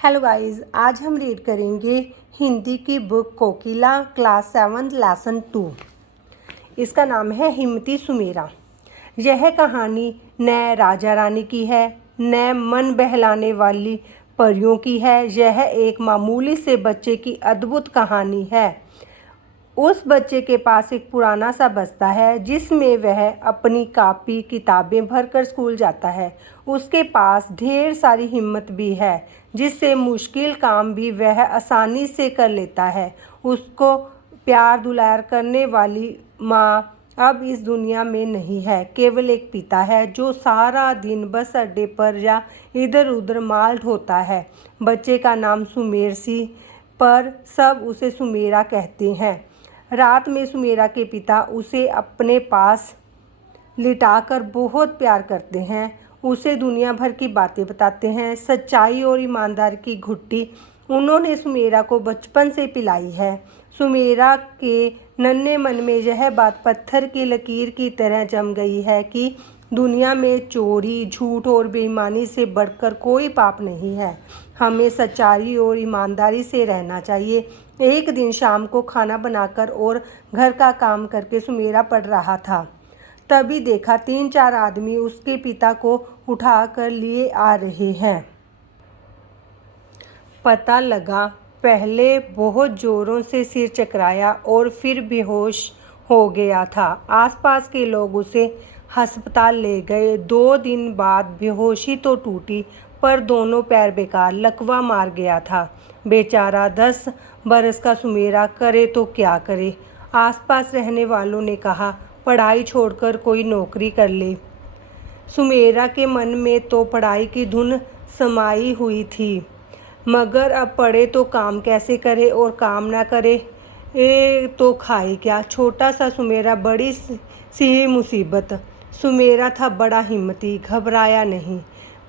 Hello guys, आज हम read करेंगे हिंदी की बुक कोकिला क्लास 7 लेसन 2। इसका नाम है हिम्मती सुमेरा। यह कहानी न राजा रानी की है न मन बहलाने वाली परियों की है। यह एक मामूली से बच्चे की अद्भुत कहानी है। उस बच्चे के पास एक पुराना सा बस्ता है जिसमें वह अपनी कापी किताबें भरकर स्कूल जाता है। उसके पास ढेर सारी हिम्मत भी है जिससे मुश्किल काम भी वह आसानी से कर लेता है। उसको प्यार दुलार करने वाली माँ अब इस दुनिया में नहीं है। केवल एक पिता है जो सारा दिन बस अड्डे पर या इधर उधर माल ढोता है। बच्चे का नाम सुमेर सी पर सब उसे सुमेरा कहते हैं। रात में सुमेरा के पिता उसे अपने पास लिटाकर बहुत प्यार करते हैं। उसे दुनिया भर की बातें बताते हैं। सच्चाई और ईमानदारी की घुट्टी उन्होंने सुमेरा को बचपन से पिलाई है। सुमेरा के नन्हे मन में यह बात पत्थर की लकीर की तरह जम गई है कि दुनिया में चोरी, झूठ और बेईमानी से बढ़कर कोई पाप नहीं है। हमें सच्चाई और ईमानदारी से रहना चाहिए। एक दिन शाम को खाना बनाकर और घर का काम करके सुमेरा पढ़ रहा था। तभी देखा 3-4 आदमी उसके पिता को उठा कर लिए आ रहे हैं। पता लगा पहले बहुत जोरों से सिर चकराया और फिर बेहोश हो गया था। आसपास के लोग उसे अस्पताल ले गए। 2 दिन बाद बेहोशी तो टूटी पर दोनों पैर बेकार लकवा मार गया था। बेचारा 10 बरस का सुमेरा करे तो क्या करे। आसपास रहने वालों ने कहा पढ़ाई छोड़कर कोई नौकरी कर ले। सुमेरा के मन में तो पढ़ाई की धुन समाई हुई थी, मगर अब पढ़े तो काम कैसे करे और काम ना करे तो खाए क्या। छोटा सा सुमेरा बड़ी सी मुसीबत। सुमेरा था बड़ा हिम्मती, घबराया नहीं।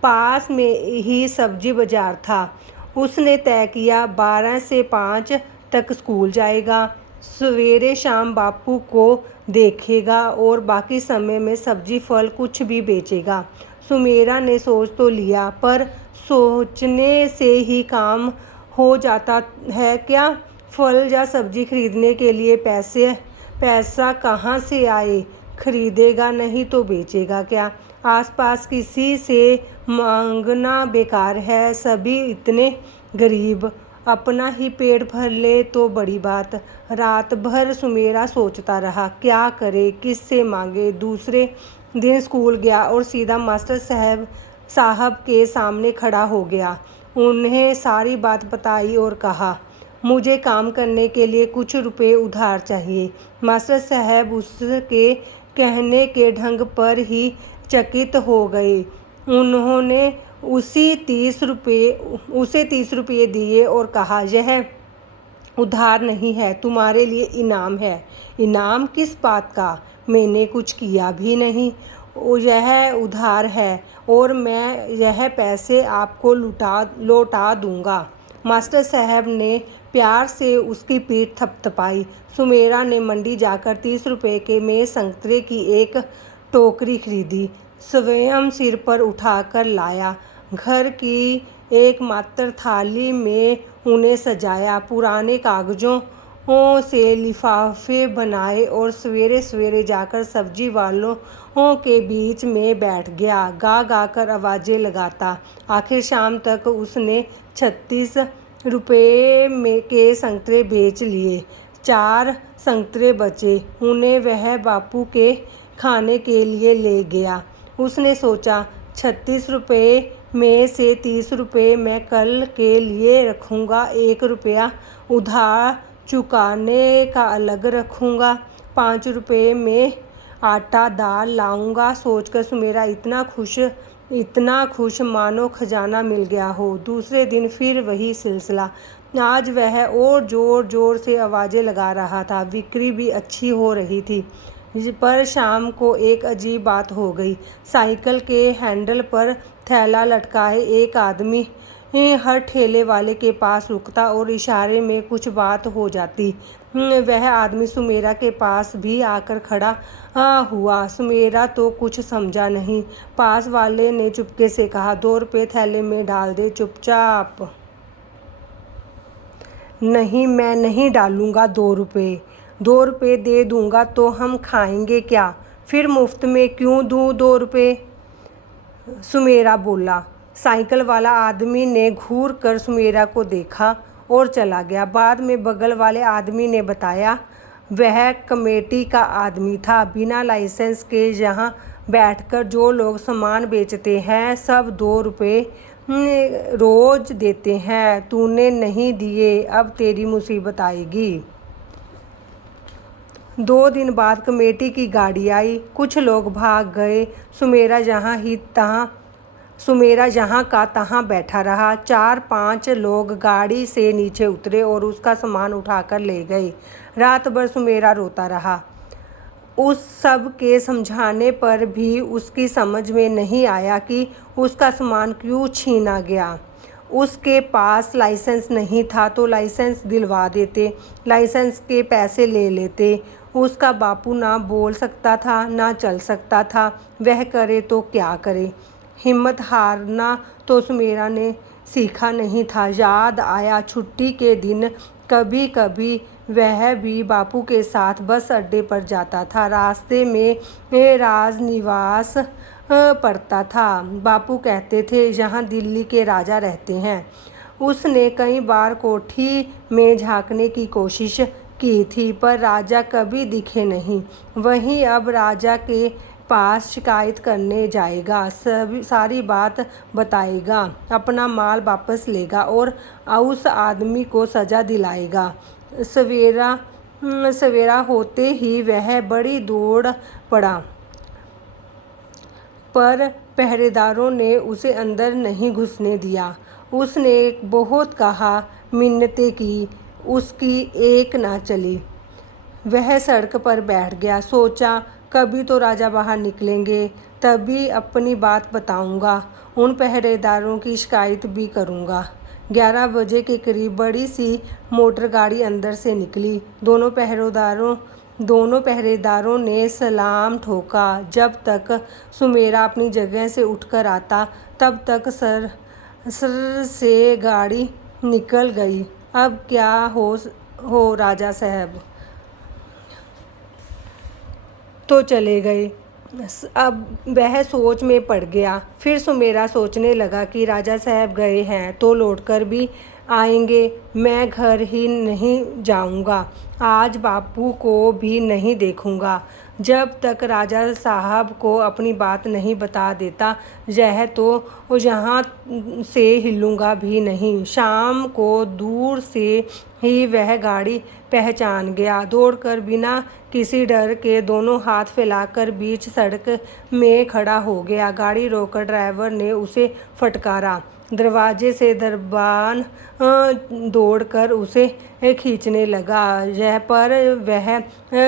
पास में ही सब्जी बाजार था। उसने तय किया 12 से 5 तक स्कूल जाएगा, सवेरे शाम बापू को देखेगा और बाकी समय में सब्जी फल कुछ भी बेचेगा। सुमेरा ने सोच तो लिया पर सोचने से ही काम हो जाता है क्या। फल या सब्जी खरीदने के लिए पैसा कहाँ से आए। खरीदेगा नहीं तो बेचेगा क्या। आसपास किसी से मांगना बेकार है। सभी इतने गरीब, अपना ही पेट भर ले तो बड़ी बात। रात भर सुमेरा सोचता रहा क्या करे, किससे मांगे। दूसरे दिन स्कूल गया और सीधा मास्टर साहब के सामने खड़ा हो गया। उन्हें सारी बात बताई और कहा मुझे काम करने के लिए कुछ रुपए उधार चाहिए। मास्टर साहब उसके कहने के ढंग पर ही चकित हो गए। उन्होंने उसे 30 रुपये दिए और कहा यह उधार नहीं है, तुम्हारे लिए इनाम है। इनाम किस बात का? मैंने कुछ किया भी नहीं। यह उधार है और मैं यह पैसे आपको लौटा दूंगा। मास्टर साहब ने प्यार से उसकी पीठ थपथपाई। सुमेरा ने मंडी जाकर 30 रुपये के में संतरे की एक टोकरी खरीदी। स्वयं सिर पर उठाकर लाया। घर की एकमात्र थाली में उन्हें सजाया। पुराने कागजों से लिफाफे बनाए और सवेरे सवेरे जाकर सब्जी वालों के बीच में बैठ गया। गा गा कर आवाज़ें लगाता। आखिर शाम तक उसने 36 रुपये के संतरे बेच लिए। 4 संतरे बचे। उन्हें वह बापू के खाने के लिए ले गया। उसने सोचा 36 रुपये में से 30 रुपये मैं कल के लिए रखूँगा, 1 रुपया उधार चुकाने का अलग रखूँगा, 5 रुपये में आटा दाल लाऊंगा। सोचकर सुमेरा इतना खुश मानो खजाना मिल गया हो। दूसरे दिन फिर वही सिलसिला। आज वह और जोर से आवाज़ें लगा रहा था। बिक्री भी अच्छी हो रही थी। पर शाम को एक अजीब बात हो गई। साइकिल के हैंडल पर थैला लटकाए एक आदमी हर ठेले वाले के पास रुकता और इशारे में कुछ बात हो जाती। वह आदमी सुमेरा के पास भी आकर खड़ा हुआ। सुमेरा तो कुछ समझा नहीं। पास वाले ने चुपके से कहा 2 रुपये थैले में डाल दे चुपचाप। नहीं, मैं नहीं डालूँगा 2 रुपए। 2 रुपए दे दूँगा तो हम खाएँगे क्या? फिर मुफ्त में क्यों दूँ 2 रुपए? सुमेरा बोला। साइकिल वाला आदमी ने घूर कर सुमेरा को देखा और चला गया। बाद में बगल वाले आदमी ने बताया, वह कमेटी का आदमी था। बिना लाइसेंस के यहाँ बैठकर जो लोग सामान बेचते हैं सब 2 रुपए रोज देते हैं। तूने नहीं दिए, अब तेरी मुसीबत आएगी। 2 दिन बाद कमेटी की गाड़ी आई। कुछ लोग भाग गए। सुमेरा जहाँ का तहाँ बैठा रहा। 4-5 लोग गाड़ी से नीचे उतरे और उसका सामान उठाकर ले गए। रात भर सुमेरा रोता रहा। उस सब के समझाने पर भी उसकी समझ में नहीं आया कि उसका सामान क्यों छीना गया। उसके पास लाइसेंस नहीं था तो लाइसेंस दिलवा देते, लाइसेंस के पैसे ले लेते। उसका बापू ना बोल सकता था ना चल सकता था, वह करे तो क्या करे। हिम्मत हारना तो सुमेरा ने सीखा नहीं था। याद आया छुट्टी के दिन कभी कभी वह भी बापू के साथ बस अड्डे पर जाता था। रास्ते में राजनिवास पड़ता था। बापू कहते थे यहाँ दिल्ली के राजा रहते हैं। उसने कई बार कोठी में झांकने की कोशिश की थी पर राजा कभी दिखे नहीं। वहीं अब राजा के पास शिकायत करने जाएगा, सारी बात बताएगा, अपना माल वापस लेगा और उस आदमी को सज़ा दिलाएगा। सवेरा होते ही वह बड़ी दौड़ पड़ा पर पहरेदारों ने उसे अंदर नहीं घुसने दिया। उसने बहुत कहा, मिन्नतें की, उसकी एक ना चली। वह सड़क पर बैठ गया। सोचा कभी तो राजा बाहर निकलेंगे, तभी अपनी बात बताऊंगा, उन पहरेदारों की शिकायत भी करूंगा। 11 बजे के करीब बड़ी सी मोटर गाड़ी अंदर से निकली। दोनों पहरेदारों ने सलाम ठोका। जब तक सुमेरा अपनी जगह से उठकर आता तब तक सर से गाड़ी निकल गई। अब क्या हो राजा साहब तो चले गए। अब वह सोच में पड़ गया। फिर सुमेरा सोचने लगा कि राजा साहब गए हैं तो लौटकर भी आएंगे। मैं घर ही नहीं जाऊंगा, आज बापू को भी नहीं देखूंगा जब तक राजा साहब को अपनी बात नहीं बता देता। यह तो यहाँ से हिलूंगा भी नहीं। शाम को दूर से ही वह गाड़ी पहचान गया। दौड़कर बिना किसी डर के दोनों हाथ फैलाकर बीच सड़क में खड़ा हो गया। गाड़ी रोककर ड्राइवर ने उसे फटकारा। दरवाजे से दरबान दौड़कर उसे खींचने लगा। पर वह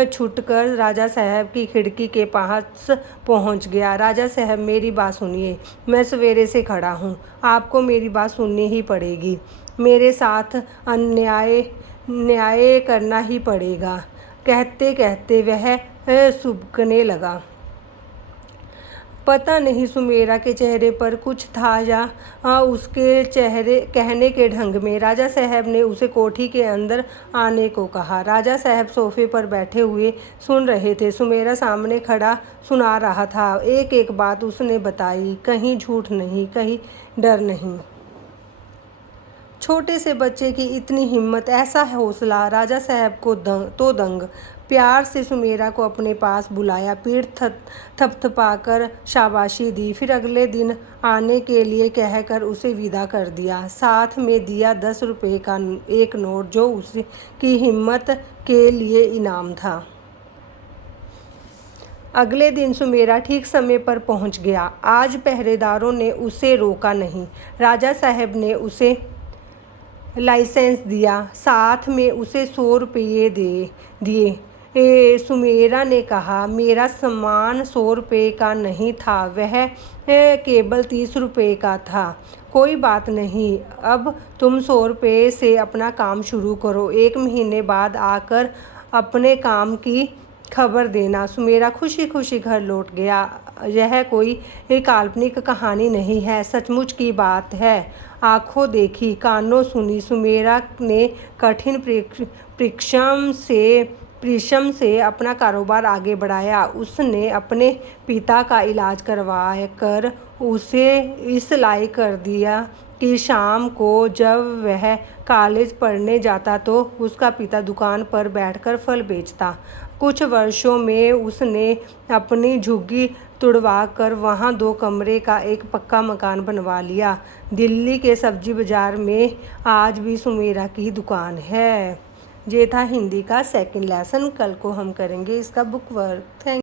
छूटकर राजा साहब की खिड़की के पास पहुंच गया। राजा साहब मेरी बात सुनिए, मैं सवेरे से खड़ा हूँ, आपको मेरी बात सुननी ही पड़ेगी। मेरे साथ न्याय करना ही पड़ेगा। कहते कहते वह सुबकने लगा। पता नहीं सुमेरा के चेहरे पर कुछ था या उसके कहने के ढंग में। राजा साहब ने उसे कोठी के अंदर आने को कहा। राजा साहब सोफे पर बैठे हुए सुन रहे थे। सुमेरा सामने खड़ा सुना रहा था। एक एक बात उसने बताई, कहीं झूठ नहीं, कहीं डर नहीं। छोटे से बच्चे की इतनी हिम्मत, ऐसा हौसला। राजा साहब को दंग। प्यार से सुमेरा को अपने पास बुलाया, पीठ थपथपाकर शाबाशी दी। फिर अगले दिन आने के लिए कहकर उसे विदा कर दिया। साथ में दिया 10 रुपये का एक नोट जो उसकी हिम्मत के लिए इनाम था। अगले दिन सुमेरा ठीक समय पर पहुंच गया। आज पहरेदारों ने उसे रोका नहीं। राजा साहब ने उसे लाइसेंस दिया, साथ में उसे 100 रुपये दिए। सुमेरा ने कहा, मेरा सामान 100 रुपये का नहीं था, वह केवल 30 रुपये का था। कोई बात नहीं, अब तुम 100 रुपये से अपना काम शुरू करो। 1 महीने बाद आकर अपने काम की खबर देना। सुमेरा खुशी खुशी घर लौट गया। यह कोई काल्पनिक कहानी नहीं है, सचमुच की बात है। आंखों देखी कानों सुनी। सुमेरा ने कठिन परिश्रम से अपना कारोबार आगे बढ़ाया। उसने अपने पिता का इलाज करवा कर उसे इस लायक कर दिया कि शाम को जब वह कॉलेज पढ़ने जाता तो उसका पिता दुकान पर बैठकर फल बेचता। कुछ वर्षों में उसने अपनी झुग्गी तुड़वाकर वहाँ 2 कमरे का एक पक्का मकान बनवा लिया। दिल्ली के सब्जी बाजार में आज भी सुमेरा की दुकान है। ये था हिंदी का सेकंड लेसन। कल को हम करेंगे इसका बुक वर्क। थैंक